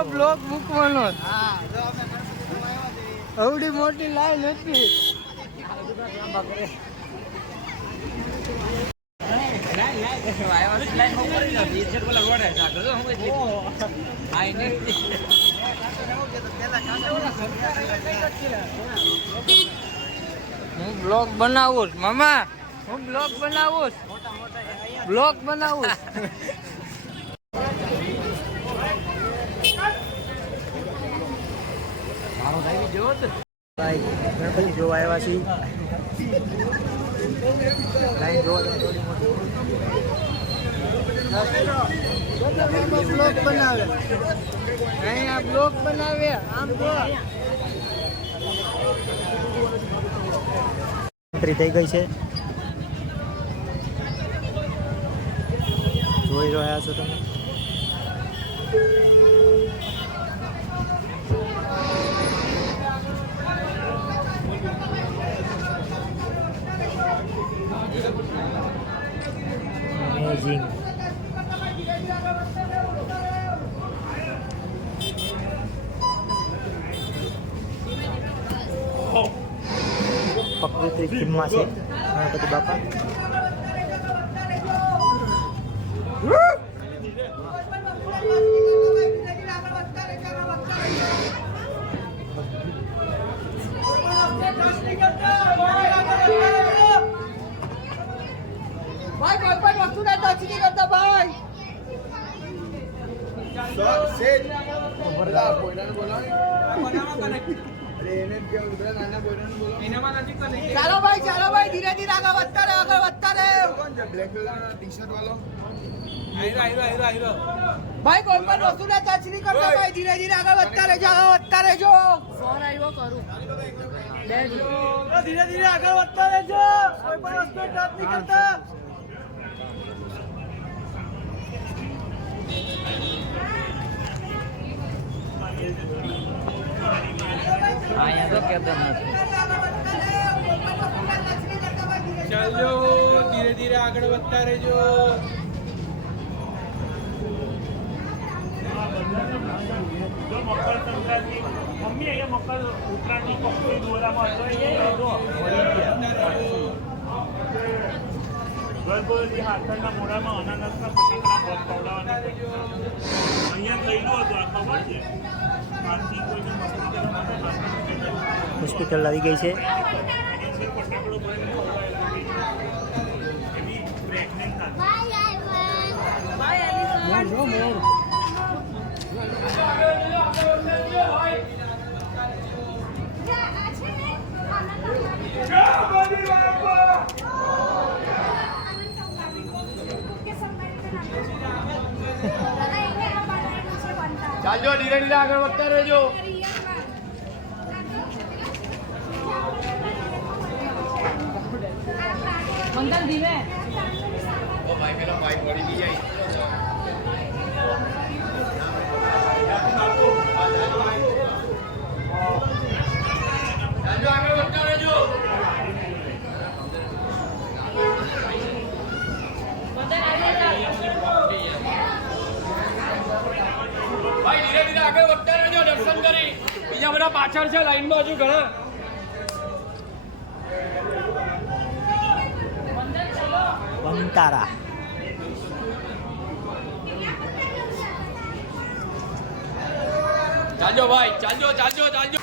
એમાં બ્લોક મૂકવાનો. અવડી મોટી લાઈન હતી. હું બ્લોગ બનાવું મામા, હું બ્લોગ બનાવું, બ્લોગ બનાવું. ગણપતિ જોવા આવ્યા છીએ. લાઈન જોવા થોડી મોટી. બ્લોગ બનાવે, અહીંયા બ્લોગ બનાવે. આમ તો એન્ટ્રી થઈ ગઈ છે, જોઈ રહ્યા છો તમે. Amazing. પ્રકૃતિ ખીમમાં છે ગણપતિ બાપા. ભાઈ કોઈ પણ વસ્તુ ના ટચ નહીં કરતા ભાઈ. ચાલો ભાઈ ધીરે ધીરે આગળ વધતા રહે, આગળ વધતા રહે. ભાઈ કોઈ પણ વસ્તુ ના ટચ નહીં કરતા ભાઈ, ધીરે ધીરે આગળ વધતા રહેજો, આગળ વધતા રહેજો. ફોન આવ્યો કરું. ધીરે ધીરે આગળ વધતા રહેજો, કોઈ પણ વસ્તુ ટચ નહીં કરતા. અહીંયા તો કેદારનાથ. ચાલજો ધીરે ધીરે આગળ વધતા રહેજો. મકર સંક્રાંતિ મમ્મી અહીંયા મકર ઉત્તરાયણની પક્ષી દોરામાં ગર્ભવતી હાથરના મોઢામાં અનાનસના ફટાકડા બસ પવડાવવાની અહીંયા થયેલું હતું. આ ખબર છે? આથી કોઈને મસ્તી કરવા માટે હોસ્પિટલ આવી ગઈ છે. ફટાકડો ભરીને એવી પ્રેગ્નેન્ટ ચાલજો ધીરે ધીરે આગળ વધતા રહેજો. મંગલ ધીરે. ઓ ભાઈ પેલો ભાઈ પડી ગઈ જાય. ચાલજો આગળ વધતા રહેજો. ભાઈ ધીરે ધીરે આગળ વધતા રહેજો દર્શન કરી. બીજા બધા પાછળ છે લાઈનમાં હજુ ઘણા. બંતારા. ચાલજો ભાઈ, ચાલજો ચાલજો ચાલજો.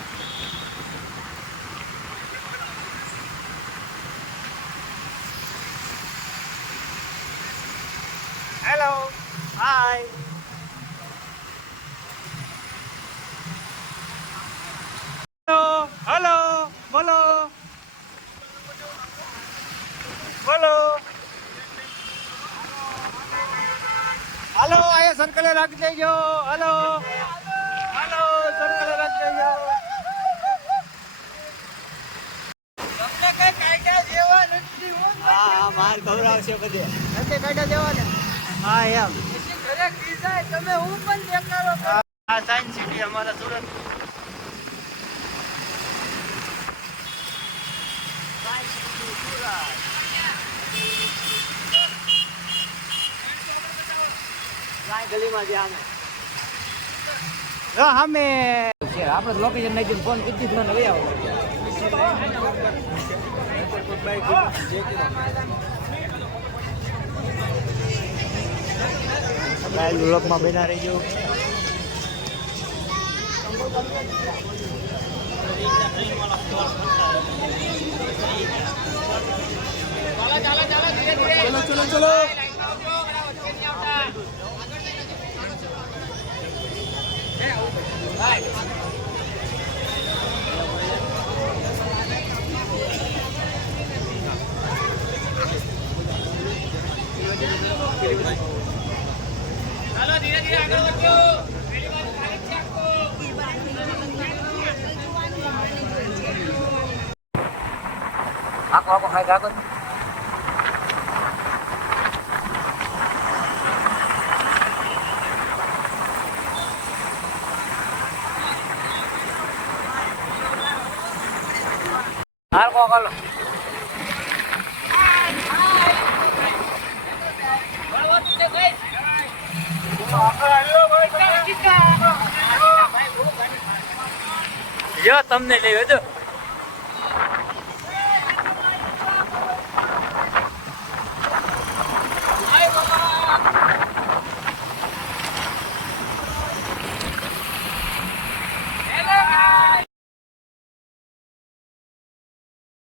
હેલો, હાય. હલો બોલો બોલો. હાલો આયા સર્કલે રાખી દેજો. હાલો હાલો સર્કલે રાખી દેજો. તમને કઈ કાયદા જેવા નથી. હા માર ખવડાવશે બધે. નથી કાયદા જેવા ને. હા એમ. ઘરે કીધા તમે હું પણ દેખાડો. આ સાયન્સ સિટી અમારા સુરત. ગલીમાં ધ્યાન અમે આપણે લોકેશન નાખીને ફોન કરી દીધો ને ભાઈ આવો બ્લોગમાં બના રહીજો. ચલો ચલો ધીરે ધીરે આગળ વધજો. આખો ખાઈ રાખો. હાર કો કલો જો તમને લઈ વધુ